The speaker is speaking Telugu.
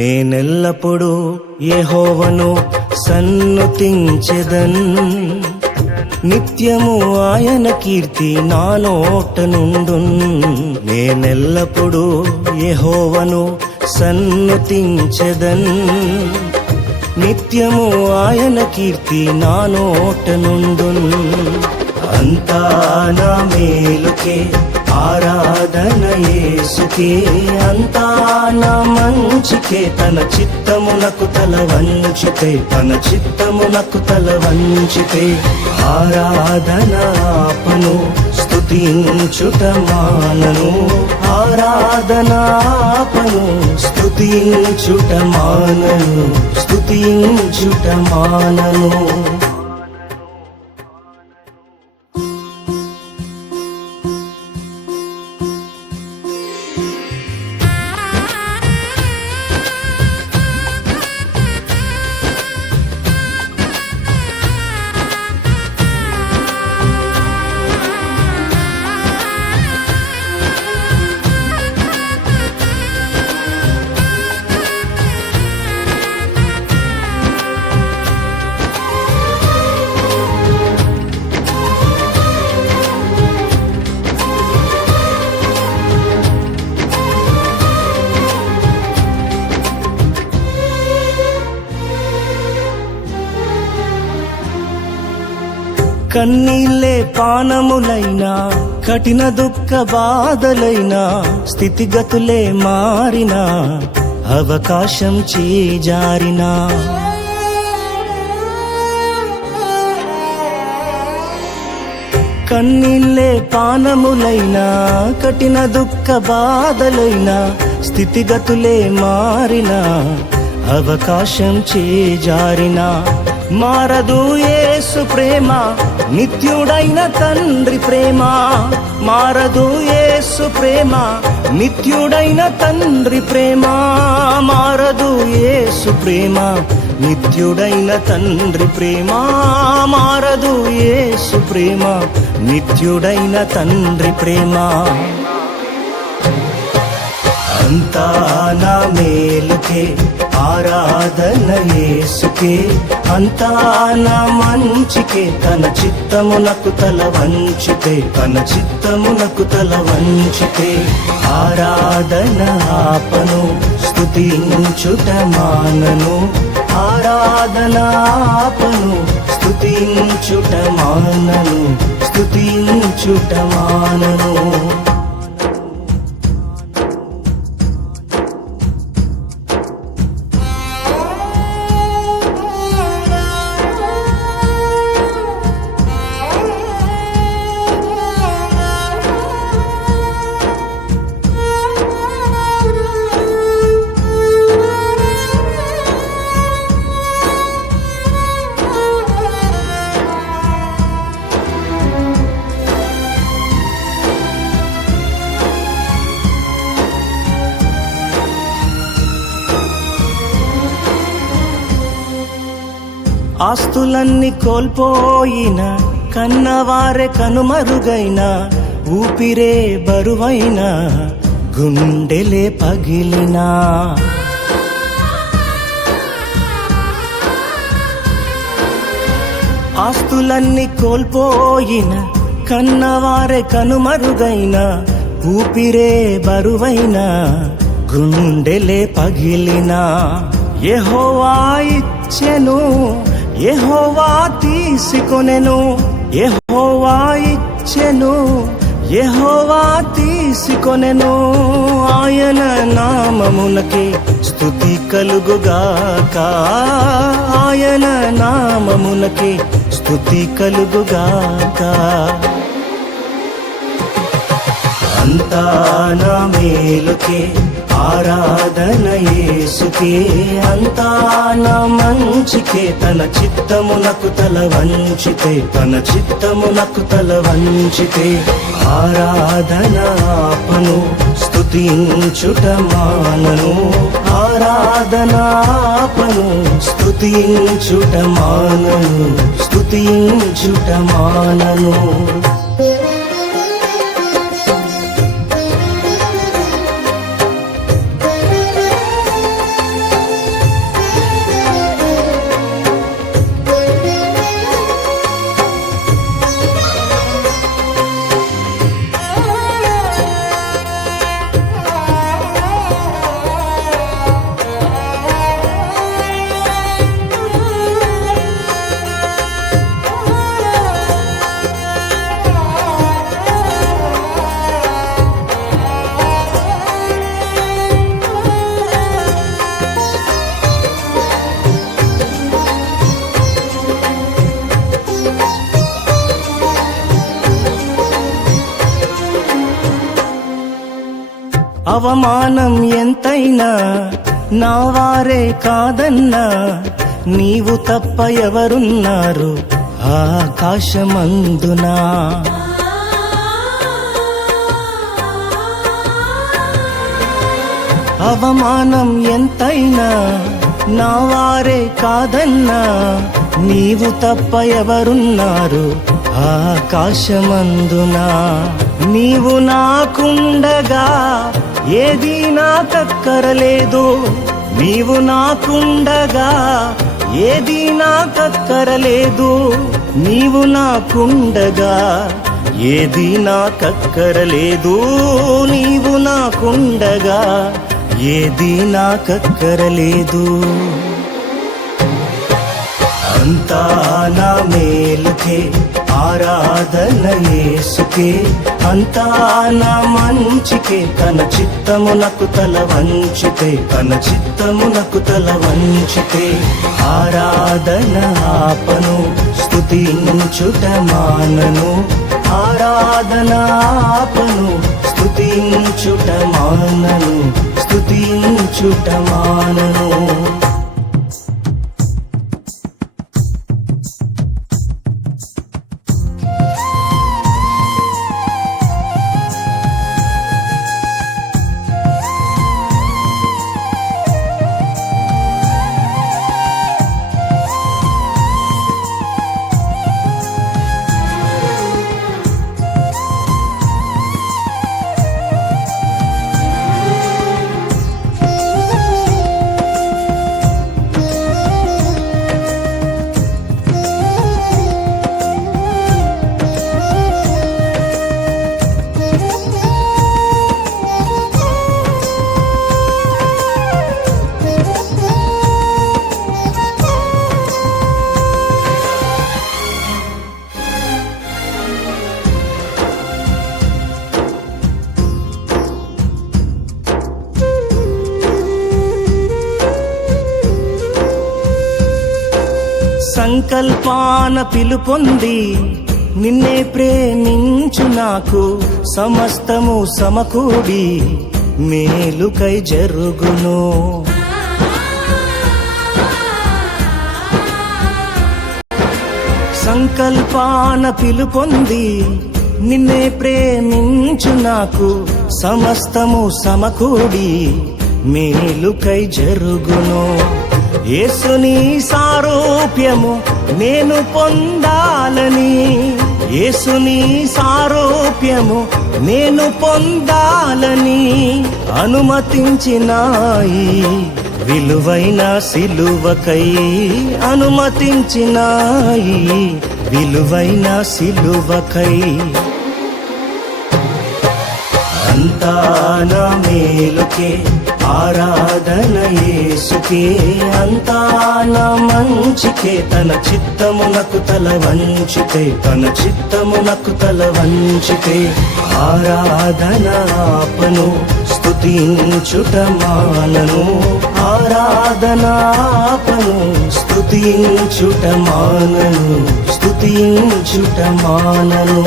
నేనెల్లప్పుడూ యెహోవాను సన్నుతించెదన్, నిత్యము ఆయన కీర్తి నా నోట నుండున్. నేనెల్లప్పుడూ యెహోవాను సన్నుతించెదన్, నిత్యము ఆయన కీర్తి నా నోట నుండున్. అంతా నా మేలుకే ఆరాధన యేసుకే, అంతా నా మంచికే. తన చిత్తమునకు తల వంచితే, తన చిత్తమునకు తల వంచితే ఆరాధన ఆపను, స్తుతించుట మానను. ఆరాధన ఆపను, స్తుతించుట మానను, స్తుతించుట మానను. కన్నీళ్ళే పానములైనా, కఠిన దుఃఖ బాధలైనా, స్థితిగతులే మారినా, అవకాశం చేజారినా, కన్నీళ్ళే పానములైనా, కఠిన దుఃఖ బాధలైనా, స్థితిగతులే మారినా, అవకాశం చేజారినా, మారదు యేసు ప్రేమ, నిత్యుడైన తండ్రి ప్రేమ. మారదు యేసు ప్రేమ, నిత్యుడైన తండ్రి ప్రేమ. మారదు యేసు ప్రేమ, నిత్యుడైన తండ్రి ప్రేమ. మారదు యేసు ప్రేమ, నిత్యుడైన తండ్రి ప్రేమ. అంతా నా మేలుకే ఆరాధన యేసుకే, అంతా నా మంచికే. తన చిత్తమునకు తల వంచితే, తన చిత్తమునకు తల వంచితే ఆరాధన ఆపను, స్తుతించుట మానను. ఆరాధన ఆపను, స్తుతించుట మానను, స్తుతించుట మానను. ఆస్తులన్నీ కోల్పోయిన, కన్నవారే కనుమరుగైన, ఊపిరే బరువైన, గుండెలే పగిలినా, ఆస్తులన్నీ కోల్పోయిన, కన్నవారే కనుమరుగైన, ఊపిరే బరువైన, గుండెలే పగిలినా, యెహోవా ఇచ్చెను, యెహోవా తీసుకొనెను. యెహోవా ఇచ్చెను, యెహోవా తీసుకొనెను. ఆయన నామమునకే స్తుతి కలుగుగాక, ఆయన నామమునకే స్తుతి కలుగుగాక. అంతా నా మేలుకే ఆరాధన యేసుకే, అంతా నా మంచికే. తన చిత్తమునకు తల వంచితే, తన చిత్తమునకు తల వంచితే ఆరాధన ఆపను, స్తుతించుట మానను. ఆరాధన ఆపను, స్తుతించుట మానను, స్తుతించుట మానను. అవమానం ఎంతైనా నా వారే కాదన్నా, నీవు తప్ప ఎవరున్నారు ఆకాశమందునా. అవమానం ఎంతైనా నా వారే కాదన్నా, నీవు తప్ప ఎవరున్నారు ఆకాశమందునా. నీవు నాకుండగా ఏదీ నాకక్కరలేదు, నీవు నాకుండగా ఏదీ నాకక్కరలేదు, నీవు నాకుండగా ఏదీ నాకక్కరలేదు, నీవు నాకుండగా ఏదీ నాకక్కరలేదు. అంతా నా మేలుకే ఆరాధన యేసుకే, అంతా నా మంచికే, తన చిత్తమునకు తల వంచితే, తన చిత్తమునకు తల వంచితే. ఆరాధన ఆపను స్తుతించుట మానను, ఆరాధన ఆపను స్తుతించుట మానను, స్తుతించుట మానను. సంకల్పాన పిలుపొంది నిన్నే ప్రేమించు నాకు, సమస్తము సమకూడి మేలుకై జరుగును. సంకల్పాన పిలుపొంది నిన్నే ప్రేమించు నాకు, సమస్తము సమకూడి మేలుకై జరుగును. యేసుని సారూప్యము నేను పొందాలని, యేసుని సారూప్యము నేను పొందాలని అనుమతించినాయి విలువైన సిలువకై, అనుమతించినాయి విలువైన సిలువకై. అంతా నా మేలుకే ఆరాధన యేసుకే, అంతా నా మంచికే, తన చిత్తమునకు తల వంచితే, తన చిత్తమునకు తల వంచితే. ఆరాధన ఆపను స్తుతించుట మానను, ఆరాధన ఆపను స్తుతించుట మానను, స్తుతించుట మానను.